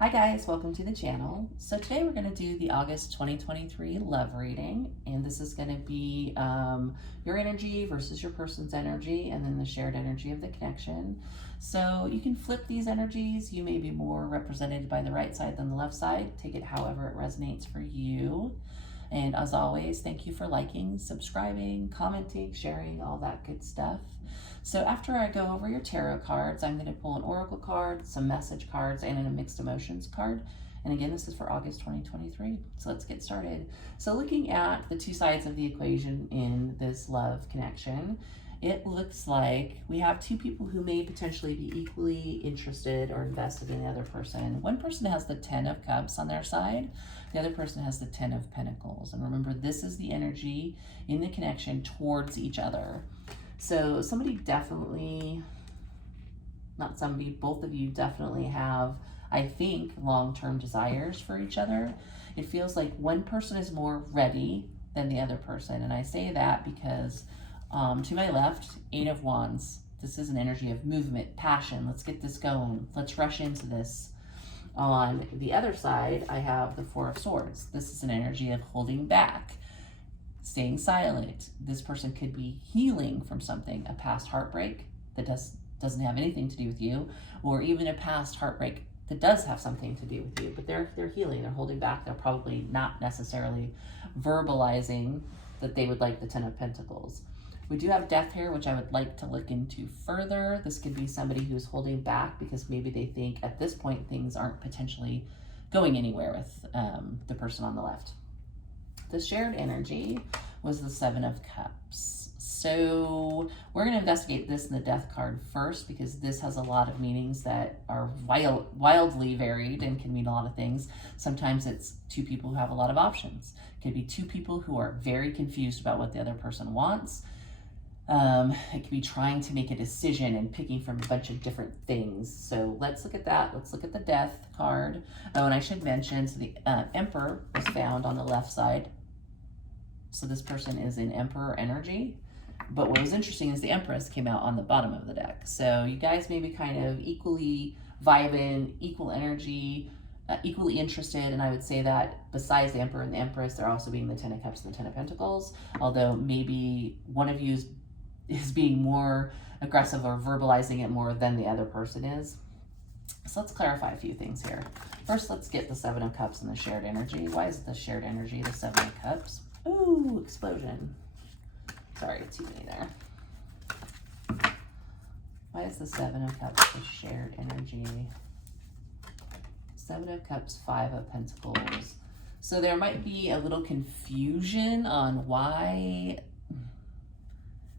Hi guys, welcome to the channel. So today we're going to do the August 2023 love reading, and this is going to be your energy versus your person's energy, and then the shared energy of the connection. So you can flip these energies. You may be more represented by the right side than the left side. Take it however it resonates for you. And as always, thank you for liking, subscribing, commenting, sharing, all that good stuff. So after I go over your tarot cards, I'm going to pull an oracle card, some message cards, and a mixed emotions card. And again, this is for August 2023. So let's get started. So looking at the two sides of the equation in this love connection, it looks like we have two people who may potentially be equally interested or invested in the other person. One person has the 10 of Cups on their side. The other person has the 10 of Pentacles. And remember, this is the energy in the connection towards each other. So somebody definitely, not somebody, both of you definitely have, I think, long-term desires for each other. It feels like one person is more ready than the other person. And I say that because to my left, 8 of Wands. This is an energy of movement, passion. Let's get this going. Let's rush into this. On the other side, I have the 4 of Swords. This is an energy of holding back, staying silent. This person could be healing from something, a past heartbreak that doesn't have anything to do with you, or even a past heartbreak that does have something to do with you, but they're healing, they're holding back. They're probably not necessarily verbalizing that they would like the 10 of Pentacles. We do have Death here, which I would like to look into further. This could be somebody who's holding back because maybe they think at this point things aren't potentially going anywhere with the person on the left. The shared energy was the 7 of Cups. So we're going to investigate this in the Death card first, because this has a lot of meanings that are wildly varied and can mean a lot of things. Sometimes it's two people who have a lot of options. It could be two people who are very confused about what the other person wants. It could be trying to make a decision and picking from a bunch of different things. So let's look at that. Let's look at the Death card. Oh, and I should mention, so the Emperor was found on the left side. So this person is in Emperor energy. But what was interesting is the Empress came out on the bottom of the deck. So you guys may be kind of equally vibing, equal energy, equally interested. And I would say that besides the Emperor and the Empress, they're also being the 10 of Cups and the 10 of Pentacles. Although maybe one of you is being more aggressive or verbalizing it more than the other person is. So let's clarify a few things here. First, let's get the 7 of Cups and the shared energy. Why is the shared energy the 7 of Cups? Ooh, explosion. Sorry, too many there. Why is the 7 of Cups the shared energy? 7 of Cups, 5 of Pentacles. So there might be a little confusion on why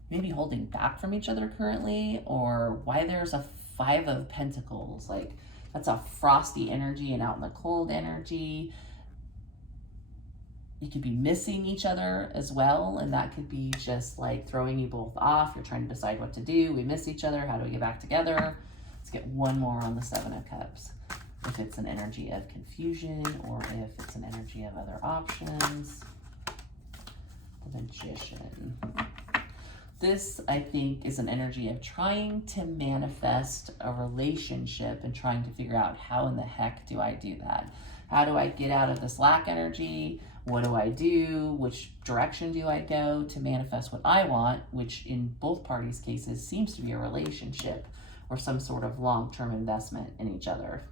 maybe holding back from each other currently, or why there's a 5 of Pentacles. Like, that's a frosty energy and out in the cold energy. You could be missing each other as well, and that could be just like throwing you both off. You're trying to decide what to do. We miss each other. How do we get back together? Let's get one more on the 7 of Cups. If it's an energy of confusion, or if it's an energy of other options. The Magician. This, I think, is an energy of trying to manifest a relationship and trying to figure out, how in the heck do I do that? How do I get out of this lack energy? What do I do? Which direction do I go to manifest what I want, which in both parties' cases seems to be a relationship or some sort of long-term investment in each other.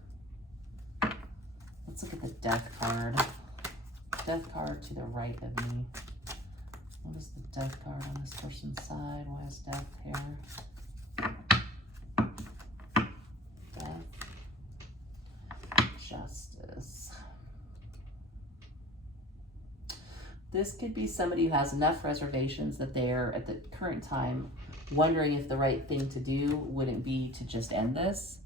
Let's look at the Death card. Death card to the right of me. What is the Death card on this person's side? Why is Death here? Death. Justice. This could be somebody who has enough reservations that they're, at the current time, wondering if the right thing to do wouldn't be to just end this.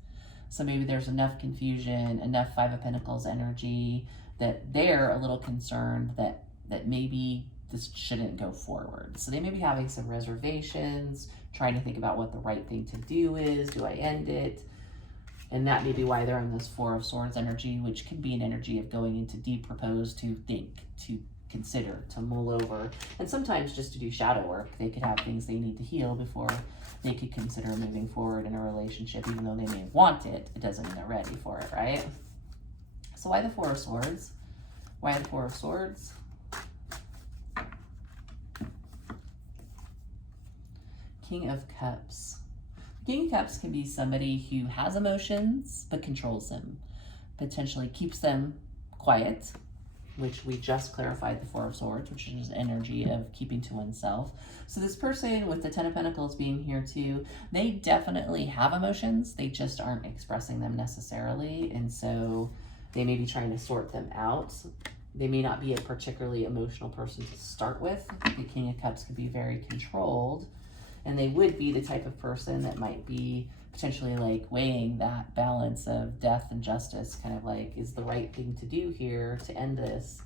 So maybe there's enough confusion, enough 5 of Pentacles energy that they're a little concerned that maybe this shouldn't go forward. So they may be having some reservations, trying to think about what the right thing to do is. Do I end it? And that may be why they're in this 4 of Swords energy, which can be an energy of going into deep repose, to think, to consider, to mull over, and sometimes just to do shadow work. They could have things they need to heal before they could consider moving forward in a relationship. Even though they may want it, it doesn't mean they're ready for it, right? So why the Four of Swords? Why the Four of Swords? King of Cups. King of Cups can be somebody who has emotions but controls them, potentially keeps them quiet, which we just clarified the Four of Swords, which is energy of keeping to oneself. So this person with the Ten of Pentacles being here too, they definitely have emotions. They just aren't expressing them necessarily. And so they may be trying to sort them out. They may not be a particularly emotional person to start with. The King of Cups could be very controlled. And they would be the type of person that might be potentially like weighing that balance of death and justice, kind of like, is the right thing to do here to end this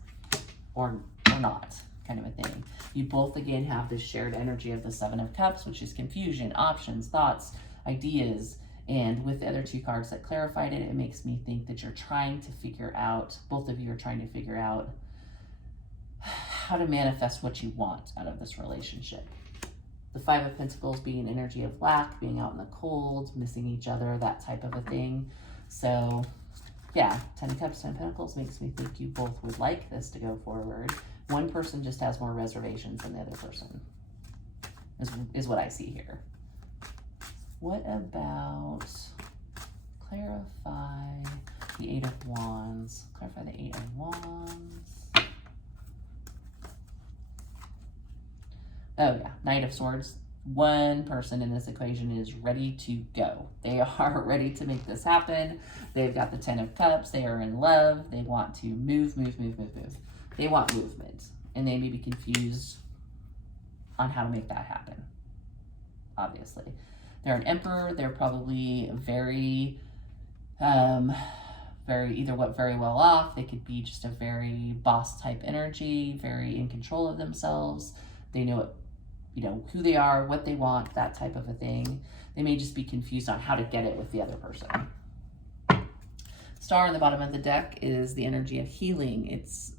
or not, kind of a thing. You both, again, have this shared energy of the Seven of Cups, which is confusion, options, thoughts, ideas. And with the other two cards that clarified it, it makes me think that you're trying to figure out, both of you are trying to figure out how to manifest what you want out of this relationship. The Five of Pentacles being an energy of lack, being out in the cold, missing each other, that type of a thing. So yeah, Ten of Cups, Ten of Pentacles makes me think you both would like this to go forward. One person just has more reservations than the other person, is what I see here. What about, clarify the Eight of Wands. Clarify the Eight of Wands. Oh yeah, Knight of Swords. One person in this equation is ready to go. They are ready to make this happen. They've got the Ten of Cups. They are in love. They want to move. They want movement. And they may be confused on how to make that happen, obviously. They're an Emperor. They're probably very very well off. They could be just a very boss type energy, very in control of themselves. They know it, you know, who they are, what they want, that type of a thing. They may just be confused on how to get it with the other person. Star on the bottom of the deck is the energy of healing. It's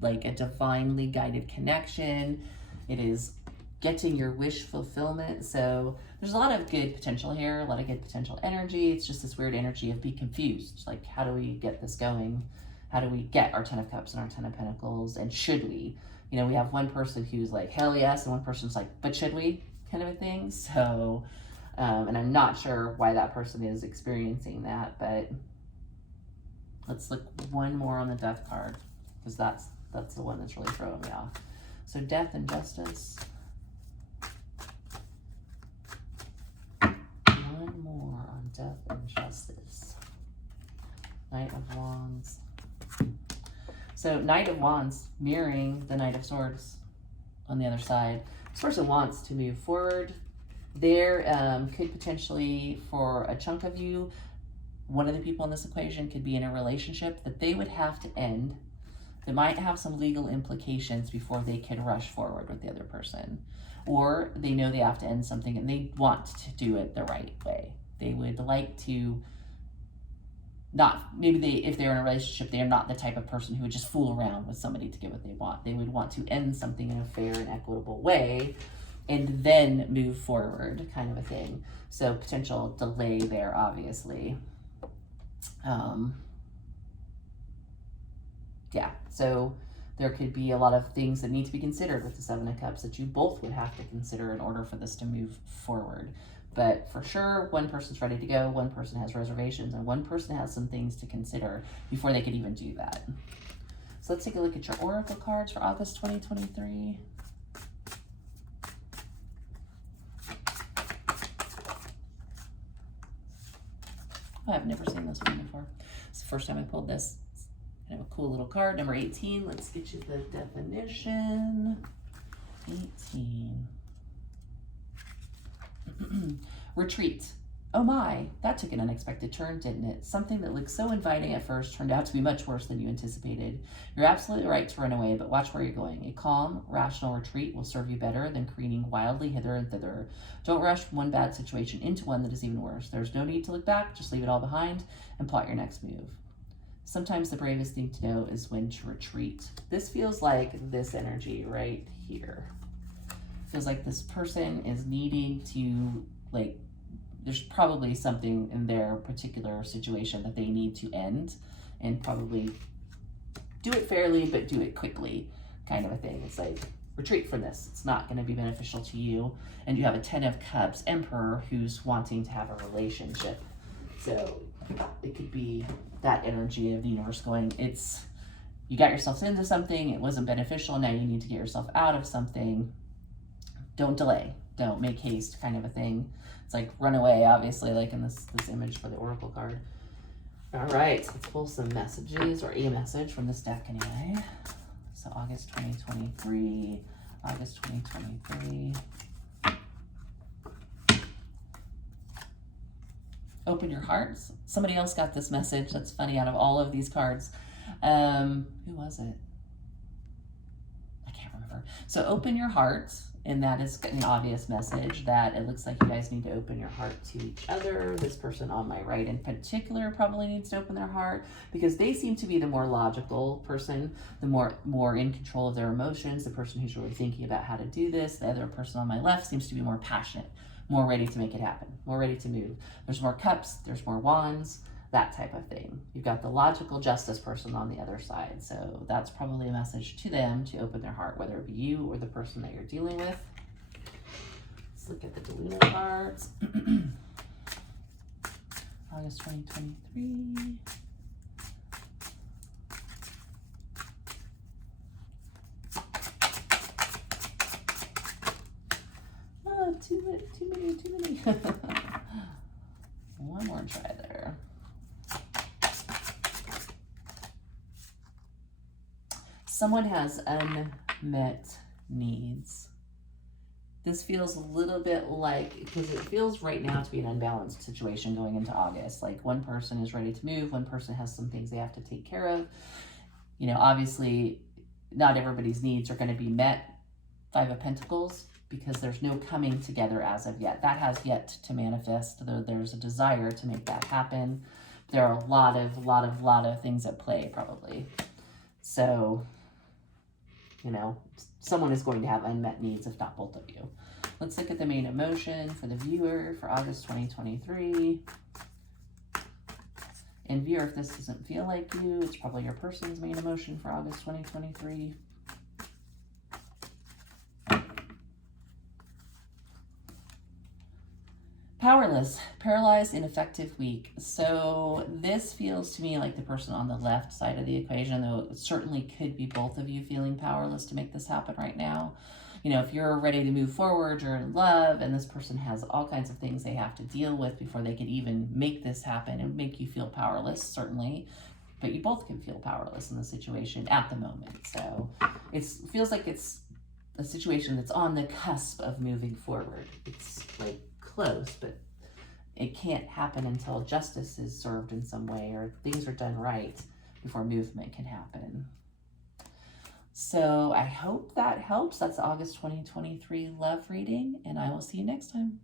like a divinely guided connection. It is getting your wish fulfillment. So there's a lot of good potential here, a lot of good potential energy. It's just this weird energy of be confused. Like, how do we get this going? How do we get our Ten of Cups and our Ten of Pentacles? And should we? You know, we have one person who's like, hell yes, and one person's like, but should we? Kind of a thing. So, and I'm not sure why that person is experiencing that, but let's look one more on the Death card, because that's the one that's really throwing me off. So Death and Justice. One more on Death and Justice. Knight of Wands. So Knight of Wands mirroring the Knight of Swords on the other side. This person wants to move forward. There could potentially, for a chunk of you, one of the people in this equation could be in a relationship that they would have to end, that might have some legal implications before they can rush forward with the other person. Or they know they have to end something and they want to do it the right way. They would like to if they're in a relationship, they are not the type of person who would just fool around with somebody to get what they want. They would want to end something in a fair and equitable way and then move forward, kind of a thing. So potential delay there, obviously. Yeah, so there could be a lot of things that need to be considered with the Seven of Cups that you both would have to consider in order for this to move forward. But for sure, one person's ready to go, one person has reservations, and one person has some things to consider before they could even do that. So let's take a look at your Oracle cards for August 2023. I've never seen this one before. It's the first time I pulled this. It's kind of a cool little card. Number 18. Let's get you the definition. 18. Retreat. Oh my, that took an unexpected turn, didn't it? Something that looked so inviting at first turned out to be much worse than you anticipated. You're absolutely right to run away, but watch where you're going. A calm, rational retreat will serve you better than careening wildly hither and thither. Don't rush one bad situation into one that is even worse. There's no need to look back, just leave it all behind and plot your next move. Sometimes the bravest thing to know is when to retreat. This feels like this energy right here. Feels like this person is needing to, like, there's probably something in their particular situation that they need to end. and probably do it fairly, but do it quickly, kind of a thing. It's like, retreat from this. It's not going to be beneficial to you. And you have a 10 of Cups Emperor who's wanting to have a relationship. So it could be that energy of the universe going, you got yourself into something, it wasn't beneficial, now you need to get yourself out of something. Don't delay, don't make haste, kind of a thing. It's like run away, obviously, like in this image for the Oracle card. All right, let's pull some messages, or a message from this deck anyway. So August 2023, August 2023. Open your hearts. Somebody else got this message. That's funny, out of all of these cards. Who was it? I can't remember. So open your heart, and that is an obvious message that it looks like you guys need to open your heart to each other. This person on my right in particular probably needs to open their heart, because they seem to be the more logical person, the more in control of their emotions, the person who's really thinking about how to do this. The other person on my left seems to be more passionate, more ready to make it happen, more ready to move. There's more cups, there's more wands, that type of thing. You've got the logical justice person on the other side. So that's probably a message to them to open their heart, whether it be you or the person that you're dealing with. Let's look at the Delusional cards. August 2023. Oh, too many. One more try there. Someone has unmet needs. This feels a little bit like, because it feels right now to be an unbalanced situation going into August. Like one person is ready to move, one person has some things they have to take care of. You know, obviously not everybody's needs are going to be met. Five of Pentacles, because there's no coming together as of yet. That has yet to manifest, though there's a desire to make that happen. There are a lot of things at play probably. So, you know, someone is going to have unmet needs, if not both of you. Let's look at the main emotion for the viewer for August 2023. And viewer, if this doesn't feel like you, it's probably your person's main emotion for August 2023. Powerless, paralyzed, ineffective, weak. So this feels to me like the person on the left side of the equation, though it certainly could be both of you feeling powerless to make this happen right now. You know, if you're ready to move forward, you're in love, and this person has all kinds of things they have to deal with before they can even make this happen and make you feel powerless, certainly. But you both can feel powerless in the situation at the moment. So it feels like it's a situation that's on the cusp of moving forward. It's like close, but it can't happen until justice is served in some way or things are done right before movement can happen. So I hope that helps. That's August 2023 love reading, and I will see you next time.